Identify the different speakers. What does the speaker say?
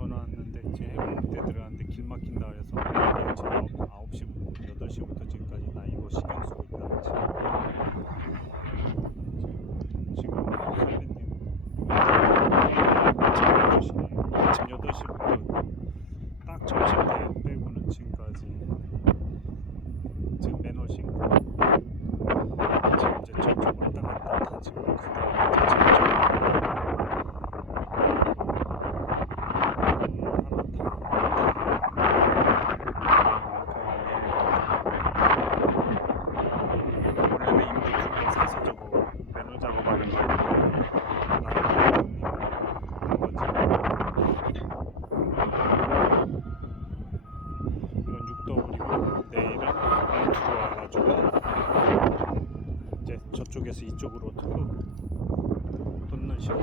Speaker 1: 전화 왔는데 이제 해운대 들어갔는데 길 막힌다 내가 지금 9시부터 8시부터 지금까지 나 이거 신경 쓰고 있다. 그랬지 지금 선배님 아침 8시부터 딱 점심 때 빼고는 지금까지 지금 맨홀 신고 지금 이제 저쪽 왔다 갔다. 다 지금 네, 내이랑 말투로 와가지고 이제 저쪽에서 이쪽으로 툭 돕는 식으로.